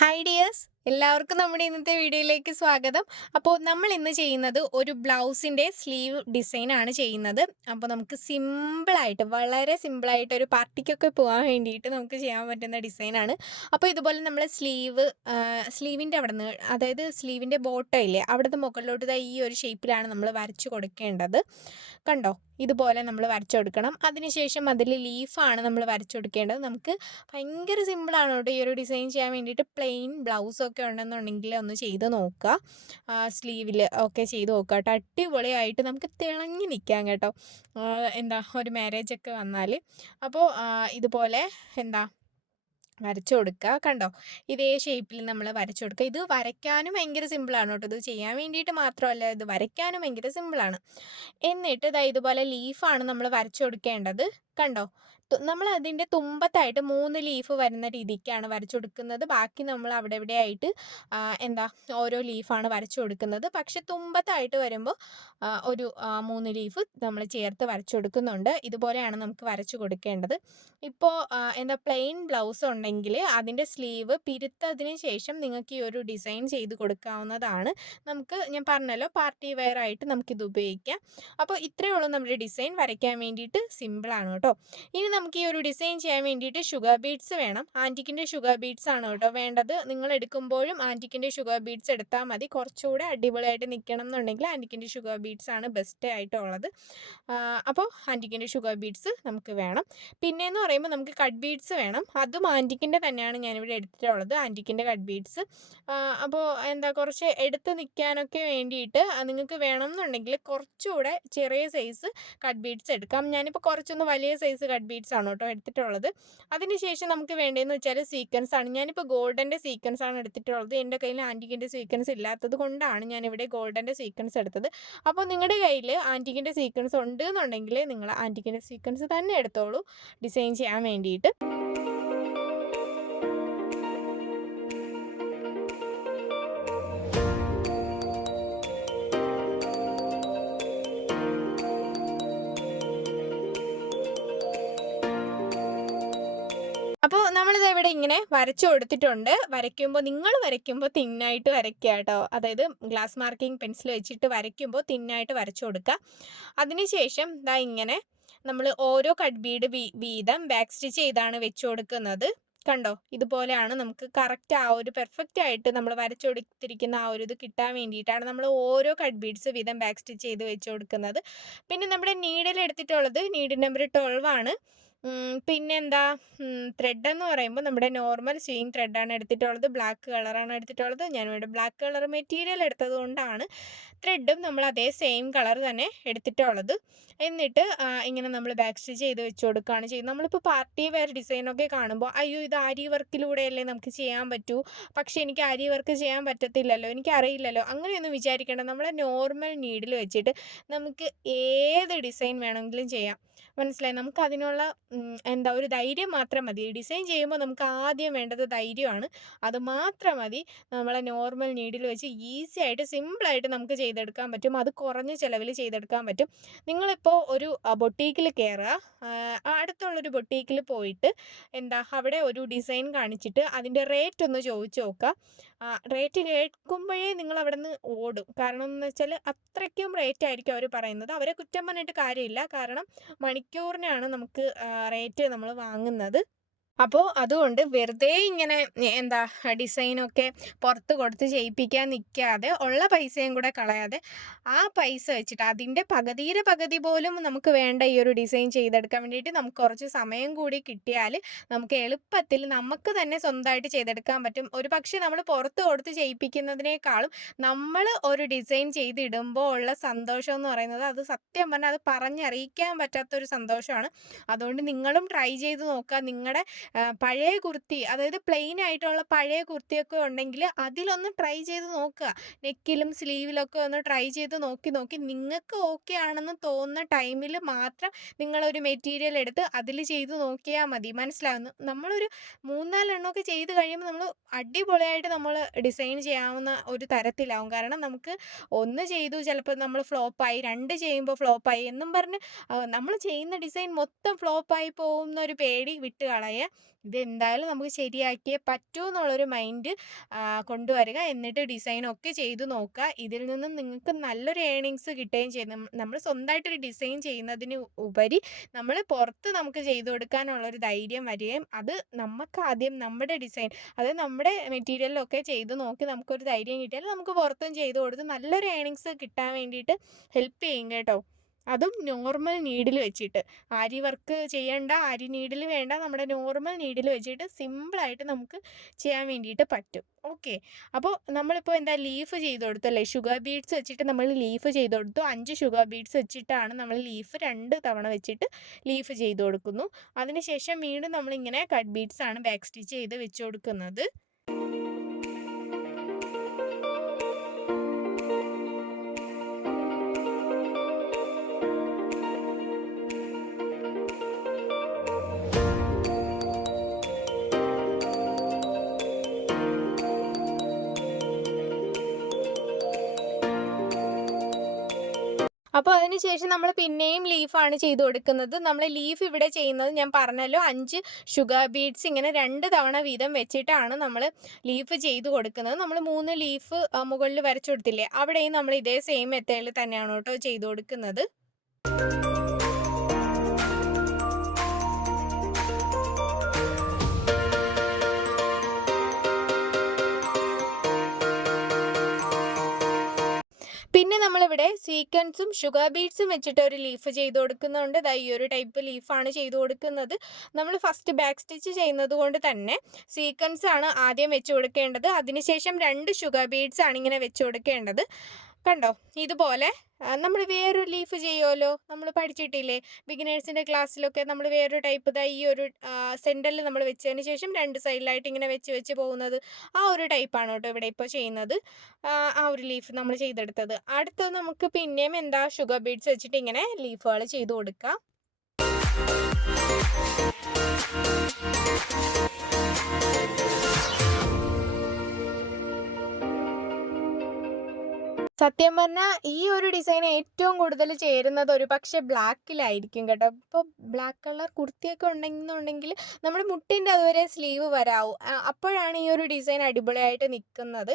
Hi dears, എല്ലാവർക്കും നമ്മുടെ ഇന്നത്തെ വീഡിയോയിലേക്ക് സ്വാഗതം. അപ്പോൾ നമ്മൾ ഇന്ന് ചെയ്യുന്നത് ഒരു ബ്ലൗസിന്റെ സ്ലീവ് ഡിസൈൻ ആണ് ചെയ്യുന്നത്. അപ്പോൾ നമുക്ക് സിമ്പിളായിട്ട് വളരെ സിമ്പിളായിട്ട് ഒരു പാർട്ടിക്കൊക്കെ പോകാൻ വേണ്ടിയിട്ട് നമുക്ക് ചെയ്യാൻ പറ്റുന്ന ഡിസൈനാണ് അപ്പോൾ ഇതുപോലെ നമ്മൾ സ്ലീവ് സ്ലീവിന്റെ അവിടെ നിന്ന് അതായത് സ്ലീവിന്റെ ബോട്ടം ഇല്ലേ അവിടുത്തെ മുകളിലോട്ട് ഈ ഒരു ഷേപ്പിലാണ് നമ്മൾ വരച്ചു കൊടുക്കേണ്ടത്. കണ്ടോ? ഇതുപോലെ നമ്മൾ വരച്ചു കൊടുക്കണം. അതിനുശേഷം അതിൽ ലീഫാണ് നമ്മൾ വരച്ചു കൊടുക്കേണ്ടത്. നമുക്ക് ഭയങ്കര സിമ്പിളാണ് കേട്ടോ ഈ ഒരു ഡിസൈൻ ചെയ്യാൻ വേണ്ടിയിട്ട്. പ്ലെയിൻ ബ്ലൗസൊക്കെ ഉണ്ടെന്നുണ്ടെങ്കിൽ ഒന്ന് ചെയ്ത് നോക്കുക സ്ലീവിൽ ഒക്കെ ചെയ്ത് നോക്കുക കേട്ടോ അടിപൊളിയായിട്ട് നമുക്ക് തിളങ്ങി നിൽക്കാം കേട്ടോ. എന്താ ഒരു മാരേജ് ഒക്കെ വന്നാൽ അപ്പോൾ ഇതുപോലെ എന്താ വരച്ചു കൊടുക്കുക കണ്ടോ ഇതേ ഷേപ്പിൽ നമ്മൾ വരച്ചു കൊടുക്കുക ഇത് വരയ്ക്കാനും ഭയങ്കര സിമ്പിളാണ് കേട്ടോ. ഇത് ചെയ്യാൻ വേണ്ടിയിട്ട് മാത്രമല്ല ഇത് വരയ്ക്കാനും ഭയങ്കര സിമ്പിളാണ് എന്നിട്ട് ഇതാ ഇതുപോലെ ലീഫാണ് നമ്മൾ വരച്ചു കൊടുക്കേണ്ടത്. കണ്ടോ നമ്മൾ അതിന്റെ തുമ്പത്തായിട്ട് മൂന്ന് ലീഫ് വരുന്ന രീതിക്കാണ് വരച്ചു കൊടുക്കുന്നത് ബാക്കി നമ്മൾ അവിടെ ഇവിടെ ആയിട്ട് എന്താ ഓരോ ലീഫാണ് വരച്ചു കൊടുക്കുന്നത് പക്ഷെ തുമ്പത്തായിട്ട് വരുമ്പോൾ ഒരു മൂന്ന് ലീഫ് നമ്മൾ ചേർത്ത് വരച്ചു കൊടുക്കുന്നുണ്ട് ഇതുപോലെയാണ് നമുക്ക് വരച്ചു കൊടുക്കേണ്ടത്. ഇപ്പോൾ എന്താ പ്ലെയിൻ ബ്ലൗസ് ഉണ്ടെങ്കിൽ അതിന്റെ സ്ലീവ് പിരുത്തതിന് ശേഷം നിങ്ങൾക്ക് ഈ ഒരു ഡിസൈൻ ചെയ്ത് കൊടുക്കാവുന്നതാണ്. നമുക്ക് ഞാൻ പറഞ്ഞല്ലോ പാർട്ടി വെയർ ആയിട്ട് നമുക്കിത് ഉപയോഗിക്കാം. അപ്പോൾ ഇത്രയേ ഉള്ളൂ നമ്മുടെ ഡിസൈൻ വരയ്ക്കാൻ വേണ്ടിയിട്ട് സിമ്പിളാണ് കേട്ടോ. ഇനി നമുക്ക് ഈ ഒരു ഡിസൈൻ ചെയ്യാൻ വേണ്ടിയിട്ട് ഷുഗർ ബീഡ്സ് വേണം. ആന്റിക്കിന്റെ ഷുഗർ ബീഡ്സ് ആണ് കേട്ടോ വേണ്ടത്. നിങ്ങൾ എടുക്കുമ്പോഴും ആന്റിക്കിന്റെ ഷുഗർ ബീഡ്സ് എടുത്താൽ മതി. കുറച്ചുകൂടെ അടിപൊളിയായിട്ട് നിൽക്കണം എന്നുണ്ടെങ്കിൽ ആന്റിക്കിന്റെ ഷുഗർ ബീഡ്സ് ആണ് ബെസ്റ്റ് ആയിട്ടുള്ളത്. അപ്പോൾ ആന്റിക്കിന്റെ ഷുഗർ ബീഡ്സ് നമുക്ക് വേണം. പിന്നെ എന്ന് പറയുമ്പോൾ നമുക്ക് കട്ട് ബീഡ്സ് വേണം. അതും ആന്റിക്കിന്റെ തന്നെയാണ് ഞാനിവിടെ എടുത്തിട്ടുള്ളത് ആന്റിക്കിന്റെ കട്ട് ബീഡ്സ് അപ്പോൾ എന്താ കുറച്ച് എടുത്ത് നിൽക്കാനൊക്കെ വേണ്ടിയിട്ട് നിങ്ങൾക്ക് വേണം എന്നുണ്ടെങ്കിൽ കുറച്ചുകൂടെ ചെറിയ സൈസ് കട്ട് ബീഡ്സ് എടുക്കാം. ഞാനിപ്പോൾ കുറച്ചൊന്ന് വലിയ സൈസ് കട്ട് ബീഡ്സ് ആണ് കേട്ടോ എടുത്തിട്ടുള്ളത്. അതിനുശേഷം നമുക്ക് വേണ്ടതെന്ന് വെച്ചാൽ സീക്വൻസ് ആണ്. ഞാനിപ്പോൾ ഗോൾഡന്റെ സീക്വൻസ് ആണ് എടുത്തിട്ടുള്ളത്. എന്റെ കയ്യിൽ ആന്റിക്കിന്റെ സീക്വൻസ് ഇല്ലാത്തത് കൊണ്ടാണ് ഞാനിവിടെ ഗോൾഡന്റെ സീക്വൻസ് എടുത്തത്. അപ്പോൾ നിങ്ങളുടെ കയ്യിൽ ആന്റിക്കിന്റെ സീക്വൻസ് ഉണ്ട് എന്നുണ്ടെങ്കിൽ നിങ്ങൾ ആന്റിക്കിന്റെ സീക്വൻസ് തന്നെ എടുത്തോളൂ. ഡിസൈൻ ചെയ്യാൻ വേണ്ടിയിട്ട്. വരച്ചു കൊടുത്തിട്ടുണ്ട്. വരയ്ക്കുമ്പോൾ നിങ്ങൾ വരയ്ക്കുമ്പോൾ തിന്നായിട്ട് വരയ്ക്കുക കേട്ടോ. അതായത് ഗ്ലാസ് മാർക്കിംഗ് പെൻസിൽ വെച്ചിട്ട് വരയ്ക്കുമ്പോൾ തിന്നായിട്ട് വരച്ചു കൊടുക്കുക. അതിനുശേഷം ഇതാ ഇങ്ങനെ നമ്മൾ ഓരോ കട്ട് ബീഡ് വീതം ബാക്ക് സ്റ്റിച്ച് ചെയ്താണ് വെച്ചു കൊടുക്കുന്നത്. കണ്ടോ? ഇതുപോലെയാണ് നമുക്ക് കറക്റ്റ് ആ ഒരു പെർഫെക്റ്റ് ആയിട്ട് നമ്മൾ വരച്ചു കൊടുത്തിരിക്കുന്ന ആ ഒരു ഇത് കിട്ടാൻ വേണ്ടിയിട്ടാണ് നമ്മൾ ഓരോ കട്ട് ബീഡ്സ് വീതം ബാക്ക് സ്റ്റിച്ച് ചെയ്ത് വെച്ച് കൊടുക്കുന്നത്. പിന്നെ നമ്മുടെ നീഡിൽ എടുത്തിട്ടുള്ളത് നീഡിൽ നമ്പർ ട്വൽവ് ആണ്. പിന്നെന്താ? ത്രെഡ് എന്ന് പറയുമ്പോൾ നമ്മുടെ നോർമൽ സ്വിങ് ത്രെഡാണ് എടുത്തിട്ടുള്ളത്. ബ്ലാക്ക് കളറാണ് എടുത്തിട്ടുള്ളത്. ഞാൻ ഇവിടെ ബ്ലാക്ക് കളർ മെറ്റീരിയൽ എടുത്തത് കൊണ്ടാണ് ത്രെഡും നമ്മൾ അതേ സെയിം കളർ തന്നെ എടുത്തിട്ടുള്ളത്. എന്നിട്ട് ഇങ്ങനെ നമ്മൾ ബാക്ക് സ്റ്റിച്ച് ചെയ്ത് വെച്ച് കൊടുക്കുകയാണ് ചെയ്യുന്നത്. നമ്മളിപ്പോൾ പാർട്ടി വെയർ ഡിസൈനൊക്കെ കാണുമ്പോൾ അയ്യോ ഇത് ആരി വർക്കിലൂടെയല്ലേ നമുക്ക് ചെയ്യാൻ പറ്റൂ? പക്ഷേ എനിക്ക് ആരി വർക്ക് ചെയ്യാൻ പറ്റത്തില്ലല്ലോ. എനിക്ക് അറിയില്ലല്ലോ അങ്ങനെയൊന്നും വിചാരിക്കേണ്ട. നമ്മളെ നോർമൽ നീഡിൽ വെച്ചിട്ട് നമുക്ക് ഏത് ഡിസൈൻ വേണമെങ്കിലും ചെയ്യാം. മനസ്സിലായി? നമുക്ക് അതിനുള്ള എന്താ ഒരു ധൈര്യം മാത്രം മതി. ഡിസൈൻ ചെയ്യുമ്പോൾ നമുക്ക് ആദ്യം വേണ്ടത് ധൈര്യമാണ്. അത് മാത്രം മതി. നമ്മളെ നോർമൽ നീഡിൽ വെച്ച് ഈസി ആയിട്ട് സിമ്പിളായിട്ട് നമുക്ക് ചെയ്തെടുക്കാൻ പറ്റും. അത് കുറഞ്ഞ ചിലവിൽ ചെയ്തെടുക്കാൻ പറ്റും. നിങ്ങളിപ്പോൾ ഒരു ബൊട്ടീക്കിൽ കയറുക അടുത്തുള്ളൊരു ബൊട്ടീക്കിൽ പോയിട്ട് എന്താ അവിടെ ഒരു ഡിസൈൻ കാണിച്ചിട്ട് അതിന്റെ റേറ്റ് ഒന്ന് ചോദിച്ചു നോക്കുക റേറ്റ് കേൾക്കുമ്പോഴേ നിങ്ങൾ അവിടെ നിന്ന് ഓടും. കാരണം എന്ന് വെച്ചാൽ അത്രയ്ക്കും റേറ്റ് ആയിരിക്കും അവർ പറയുന്നത്. അവരെ കുറ്റം പറഞ്ഞിട്ട് കാര്യമില്ല. കാരണം മണിക്കൂറിനാണ് നമുക്ക് റേറ്റ് നമ്മൾ വാങ്ങുന്നത്. അപ്പോൾ അതുകൊണ്ട് വെറുതെ ഇങ്ങനെ എന്താ ഡിസൈനൊക്കെ പുറത്ത് കൊടുത്ത് ചെയ്യിപ്പിക്കാൻ നിൽക്കാതെ ഉള്ള പൈസയും കൂടെ കളയാതെ ആ പൈസ വെച്ചിട്ട് അതിന്റെ പകുതിയുടെ പകുതി പോലും നമുക്ക് വേണ്ട ഈ ഒരു ഡിസൈൻ ചെയ്തെടുക്കാൻ വേണ്ടിയിട്ട് നമുക്ക് കുറച്ച് സമയം കൂടി കിട്ടിയാൽ നമുക്ക് എളുപ്പത്തിൽ നമുക്ക് തന്നെ സ്വന്തമായിട്ട് ചെയ്തെടുക്കാൻ പറ്റും. ഒരു പക്ഷേ നമ്മൾ പുറത്ത് കൊടുത്ത് ചെയ്യിപ്പിക്കുന്നതിനേക്കാളും നമ്മൾ ഒരു ഡിസൈൻ ചെയ്തിടുമ്പോൾ ഉള്ള സന്തോഷം എന്ന് പറയുന്നത് അത് സത്യം പറഞ്ഞാൽ അത് പറഞ്ഞറിയിക്കാൻ പറ്റാത്തൊരു സന്തോഷമാണ്. അതുകൊണ്ട് നിങ്ങളും ട്രൈ ചെയ്ത് നോക്കുക. നിങ്ങളുടെ പഴയ കുർത്തി അതായത് പ്ലെയിൻ ആയിട്ടുള്ള പഴയ കുർത്തിയൊക്കെ ഉണ്ടെങ്കിൽ അതിലൊന്ന് ട്രൈ ചെയ്ത് നോക്കുക. നെക്കിലും സ്ലീവിലൊക്കെ ഒന്ന് ട്രൈ ചെയ്ത് നോക്കി നോക്കി നിങ്ങൾക്ക് ഓക്കെ ആണെന്ന് തോന്നുന്ന ടൈമിൽ മാത്രം നിങ്ങളൊരു മെറ്റീരിയൽ എടുത്ത് അതിൽ ചെയ്ത് നോക്കിയാൽ മതി. മനസ്സിലാവുന്നു നമ്മളൊരു മൂന്നാലെണ്ണമൊക്കെ ചെയ്ത് കഴിയുമ്പോൾ നമ്മൾ അടിപൊളിയായിട്ട് നമ്മൾ ഡിസൈൻ ചെയ്യാവുന്ന ഒരു തരത്തിലാവും. കാരണം നമുക്ക് ഒന്ന് ചെയ്തു ചിലപ്പോൾ നമ്മൾ ഫ്ലോപ്പായി രണ്ട് ചെയ്യുമ്പോൾ ഫ്ലോപ്പായി എന്നും പറഞ്ഞ് നമ്മൾ ചെയ്യുന്ന ഡിസൈൻ മൊത്തം ഫ്ലോപ്പായി പോകുന്ന ഒരു പേടി വിട്ട് കളയുക ഇത് എന്തായാലും നമുക്ക് ശരിയാക്കിയേ പറ്റൂ എന്നുള്ളൊരു മൈൻഡ് കൊണ്ടുവരിക. എന്നിട്ട് ഡിസൈനൊക്കെ ചെയ്തു നോക്കുക. ഇതിൽ നിന്നും നിങ്ങൾക്ക് നല്ലൊരു ഏണിങ്സ് കിട്ടുകയും ചെയ്യും. നമ്മൾ സ്വന്തമായിട്ടൊരു ഡിസൈൻ ചെയ്യുന്നതിന് ഉപരി നമ്മൾ പുറത്ത് നമുക്ക് ചെയ്തു കൊടുക്കാനുള്ളൊരു ധൈര്യം വരികയും അത് നമുക്ക് ആദ്യം നമ്മുടെ ഡിസൈൻ അത് നമ്മുടെ മെറ്റീരിയലിലൊക്കെ ചെയ്ത് നോക്കി നമുക്കൊരു ധൈര്യം കിട്ടിയാൽ നമുക്ക് പുറത്തും ചെയ്ത് കൊടുത്ത് നല്ലൊരു ഏണിങ്സ് കിട്ടാൻ വേണ്ടിയിട്ട് ഹെൽപ്പ് ചെയ്യും കേട്ടോ. അതും നോർമൽ നീഡിൽ വെച്ചിട്ട്. ആരി വർക്ക് ചെയ്യേണ്ട ആരി നീഡിൽ വേണ്ട നമ്മുടെ നോർമൽ നീഡിൽ വെച്ചിട്ട് സിമ്പിളായിട്ട് നമുക്ക് ചെയ്യാൻ വേണ്ടിയിട്ട് പറ്റും. ഓക്കെ. അപ്പോൾ നമ്മളിപ്പോൾ എന്താ ലീഫ് ചെയ്ത് കൊടുത്തു അല്ലേ? ഷുഗർ ബീഡ്സ് വെച്ചിട്ട് നമ്മൾ ലീഫ് ചെയ്ത് കൊടുത്തു. അഞ്ച് ഷുഗർ ബീഡ്സ് വെച്ചിട്ടാണ് നമ്മൾ ലീഫ് രണ്ട് തവണ വെച്ചിട്ട് ലീഫ് ചെയ്ത് കൊടുക്കുന്നു. അതിനുശേഷം വീണ്ടും നമ്മളിങ്ങനെ കട്ട് ബീഡ്സ് ആണ് ബാക്ക് സ്റ്റിച്ച് ചെയ്ത് വെച്ച് കൊടുക്കുന്നത്. അപ്പോൾ അതിനുശേഷം നമ്മൾ പിന്നെയും ലീഫാണ് ചെയ്ത് കൊടുക്കുന്നത്. നമ്മൾ ലീഫ് ഇവിടെ ചെയ്യുന്നത് ഞാൻ പറഞ്ഞല്ലോ അഞ്ച് ഷുഗർ ബീഡ്സ് ഇങ്ങനെ രണ്ട് തവണ വീതം വെച്ചിട്ടാണ് നമ്മൾ ലീഫ് ചെയ്ത് കൊടുക്കുന്നത്. നമ്മൾ മൂന്ന് ലീഫ് മുകളിൽ വരച്ചു കൊടുത്തില്ലേ അവിടെയും നമ്മൾ ഇതേ സെയിം മെത്തേഡിൽ തന്നെയാണ് കേട്ടോ ചെയ്ത് കൊടുക്കുന്നത്. സീക്വൻസും ഷുഗർ ബീഡ്സും വെച്ചിട്ട് ഒരു ലീഫ് ചെയ്ത് കൊടുക്കുന്നുണ്ട്. ദാ ഈ ഒരു ടൈപ്പ് ലീഫാണ് ചെയ്ത് കൊടുക്കുന്നത്. നമ്മൾ ഫസ്റ്റ് ബാക്ക് സ്റ്റിച്ച് ചെയ്യുന്നത് കൊണ്ട് തന്നെ സീക്വൻസ് ആണ് ആദ്യം വെച്ച് കൊടുക്കേണ്ടത്. അതിനുശേഷം രണ്ട് ഷുഗർ ബീഡ്സ് ആണ് ഇങ്ങനെ വെച്ച് കൊടുക്കേണ്ടത്. കണ്ടോ? ഇതുപോലെ നമ്മൾ വേറൊരു ലീഫ് ചെയ്യുമല്ലോ നമ്മൾ പഠിച്ചിട്ടില്ലേ? ബിഗിനേഴ്സിന്റെ ക്ലാസ്സിലൊക്കെ നമ്മൾ വേറൊരു ടൈപ്പ് ഇതാ ഈ ഒരു സെന്ററിൽ നമ്മൾ വെച്ചതിന് ശേഷം രണ്ട് സൈഡിലായിട്ട് ഇങ്ങനെ വെച്ച് വെച്ച് പോകുന്നത് ആ ഒരു ടൈപ്പാണ് കേട്ടോ ഇവിടെ ഇപ്പോൾ ചെയ്യുന്നത്. ആ ഒരു ലീഫ് നമ്മൾ ചെയ്തെടുത്തത്. അടുത്തത് നമുക്ക് പിന്നെയും എന്താ ഷുഗർ ബീഡ്സ് വെച്ചിട്ട് ഇങ്ങനെ ലീഫുകൾ ചെയ്ത് കൊടുക്കാം. സത്യം പറഞ്ഞാൽ ഈ ഒരു ഡിസൈൻ ഏറ്റവും കൂടുതൽ ചേരുന്നത് ഒരു പക്ഷേ ബ്ലാക്കിലായിരിക്കും കേട്ടോ. ഇപ്പോൾ ബ്ലാക്ക് കളർ കുർത്തിയൊക്കെ ഉണ്ടെന്നുണ്ടെങ്കിൽ നമ്മുടെ മുട്ടിന്റെ അതുവരെ സ്ലീവ് വരാവും. അപ്പോഴാണ് ഈ ഒരു ഡിസൈൻ അടിപൊളിയായിട്ട് നിൽക്കുന്നത്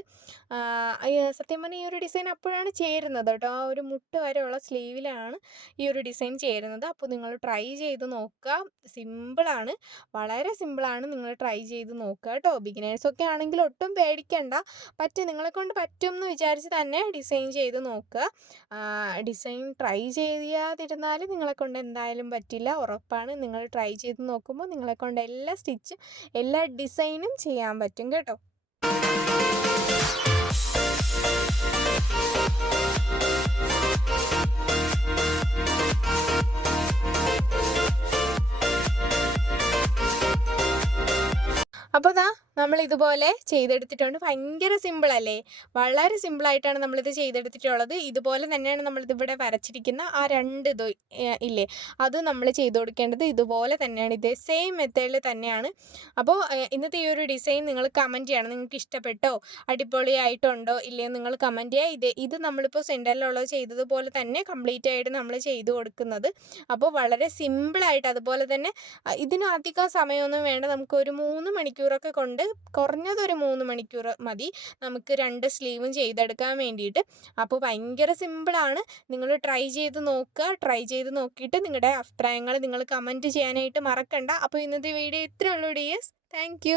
സത്യം പറഞ്ഞാൽ ഈ ഒരു ഡിസൈൻ അപ്പോഴാണ് ചേരുന്നത് കേട്ടോ. ആ ഒരു മുട്ട് വരെയുള്ള സ്ലീവിലാണ് ഈ ഒരു ഡിസൈൻ ചേരുന്നത്. അപ്പോൾ നിങ്ങൾ ട്രൈ ചെയ്ത് നോക്കുക. സിമ്പിളാണ്. വളരെ സിമ്പിളാണ് നിങ്ങൾ ട്രൈ ചെയ്ത് നോക്കുക കേട്ടോ. ബിഗിനേഴ്സൊക്കെ ആണെങ്കിൽ ഒട്ടും പേടിക്കണ്ട. പറ്റും നിങ്ങളെക്കൊണ്ട് പറ്റും എന്ന് വിചാരിച്ച് തന്നെ ഡിസൈൻ ഡിസൈൻ ചെയ്ത് നോക്കുക. ഡിസൈൻ ട്രൈ ചെയ്യാതിരുന്നാൽ നിങ്ങളെ കൊണ്ട് എന്തായാലും പറ്റില്ല. ഉറപ്പാണ് നിങ്ങൾ ട്രൈ ചെയ്ത് നോക്കുമ്പോൾ നിങ്ങളെ കൊണ്ട് എല്ലാ സ്റ്റിച്ചും എല്ലാ ഡിസൈനും ചെയ്യാൻ പറ്റും കേട്ടോ. നമ്മൾ ഇതുപോലെ ചെയ്തെടുത്തിട്ടുണ്ട്. ഭയങ്കര സിമ്പിളല്ലേ? വളരെ സിമ്പിൾ സിമ്പിളായിട്ടാണ് നമ്മളിത് ചെയ്തെടുത്തിട്ടുള്ളത്. ഇതുപോലെ തന്നെയാണ് നമ്മളിതിവിടെ വരച്ചിരിക്കുന്ന ആ രണ്ട് ഇത് ഇല്ലേ? അത് നമ്മൾ ചെയ്തു കൊടുക്കേണ്ടത് ഇതുപോലെ തന്നെയാണ്. ഇതേ സെയിം മെത്തേഡിൽ തന്നെയാണ്. അപ്പോൾ ഇന്നത്തെ ഈ ഒരു ഡിസൈൻ നിങ്ങൾ കമന്റ് ചെയ്യണം. നിങ്ങൾക്ക് ഇഷ്ടപ്പെട്ടോ? അടിപൊളിയായിട്ടുണ്ടോ? ഇല്ലയോ നിങ്ങൾ കമന്റ് ചെയ്യുക. ഇത് ഇത് നമ്മളിപ്പോൾ സെന്ററിലുള്ളത് ചെയ്തതുപോലെ തന്നെ കംപ്ലീറ്റ് ആയിട്ട് നമ്മൾ ചെയ്തു കൊടുക്കുന്നത്. അപ്പോൾ വളരെ സിമ്പിളായിട്ട് അതുപോലെ തന്നെ ഇതിന് അധികം സമയമൊന്നും വേണ്ട. നമുക്ക് ഒരു മൂന്ന് മണിക്കൂറൊക്കെ കൊണ്ട് കുറഞ്ഞതൊരു മൂന്ന് മണിക്കൂർ മതി. നമുക്ക് രണ്ട് സ്ലീവും ചെയ്തെടുക്കാൻ വേണ്ടിയിട്ട്. അപ്പോൾ ഭയങ്കര സിമ്പിളാണ് നിങ്ങൾ ട്രൈ ചെയ്ത് നോക്കുക. ട്രൈ ചെയ്ത് നോക്കിയിട്ട് നിങ്ങളുടെ അഭിപ്രായങ്ങൾ നിങ്ങൾ കമന്റ് ചെയ്യാനായിട്ട് മറക്കണ്ട. അപ്പോൾ ഇന്നത്തെ വീഡിയോ ഇത്രയുള്ളൂ ഡിയേഴ്സ്. താങ്ക്